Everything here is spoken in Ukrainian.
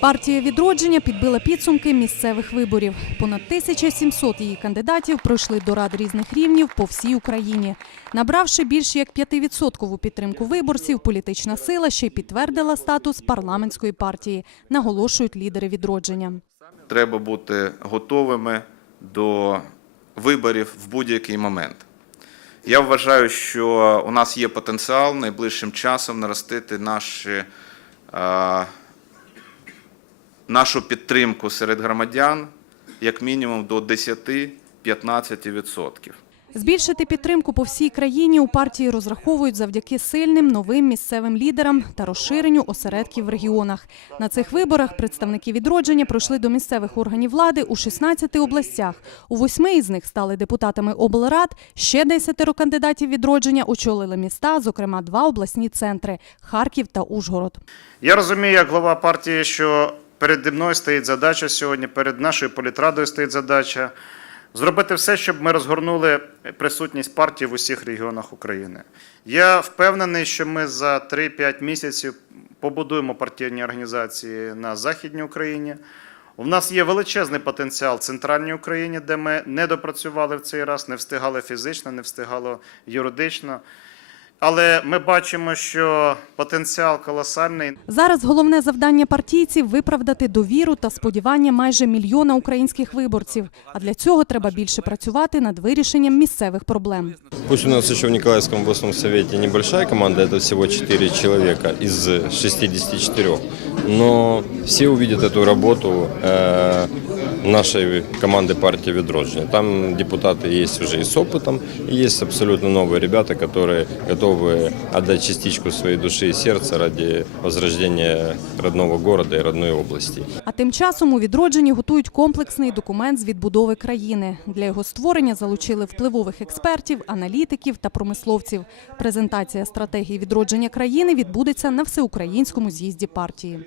Партія відродження підбила підсумки місцевих виборів. Понад 1700 її кандидатів пройшли до рад різних рівнів по всій Україні. Набравши більш як 5% підтримку виборців, політична сила ще й підтвердила статус парламентської партії, наголошують лідери відродження. Треба бути готовими до виборів в будь-який момент. Я вважаю, що у нас є потенціал найближчим часом наростити наші, нашу підтримку серед громадян як мінімум до 10-15%. Збільшити підтримку по всій країні у партії розраховують завдяки сильним новим місцевим лідерам та розширенню осередків в регіонах. На цих виборах представники відродження пройшли до місцевих органів влади у 16 областях. У восьми із них стали депутатами облрад. Ще десятеро кандидатів відродження очолили міста, зокрема два обласні центри Харків та Ужгород. Я розумію, як голова партії, що переді мною стоїть задача сьогодні, перед нашою політрадою стоїть задача зробити все, щоб ми розгорнули присутність партії в усіх регіонах України. Я впевнений, що ми за 3-5 місяців побудуємо партійні організації на Західній Україні. У нас є величезний потенціал в центральній Україні, де ми не допрацювали в цей раз, не встигали фізично, не встигало юридично. Але ми бачимо, що потенціал колосальний. Зараз головне завдання партійців виправдати довіру та сподівання майже мільйона українських виборців. А для цього треба більше працювати над вирішенням місцевих проблем. Пусть у нас еще в Николаевском областном совете небольшая команда, это всего 4 человека из 64, но все увидят эту работу э, нашей команды партии «Ведроджение». Там депутаты есть уже и с опытом, и есть абсолютно новые ребята, которые готовы отдать частичку своей души и сердца ради возрождения родного города и родной области. А тим часом у відродженні готують комплексний документ з відбудови країни. Для його створення залучили впливових експертів, аналітиків та промисловців. Презентація стратегії відродження країни відбудеться на всеукраїнському з'їзді партії.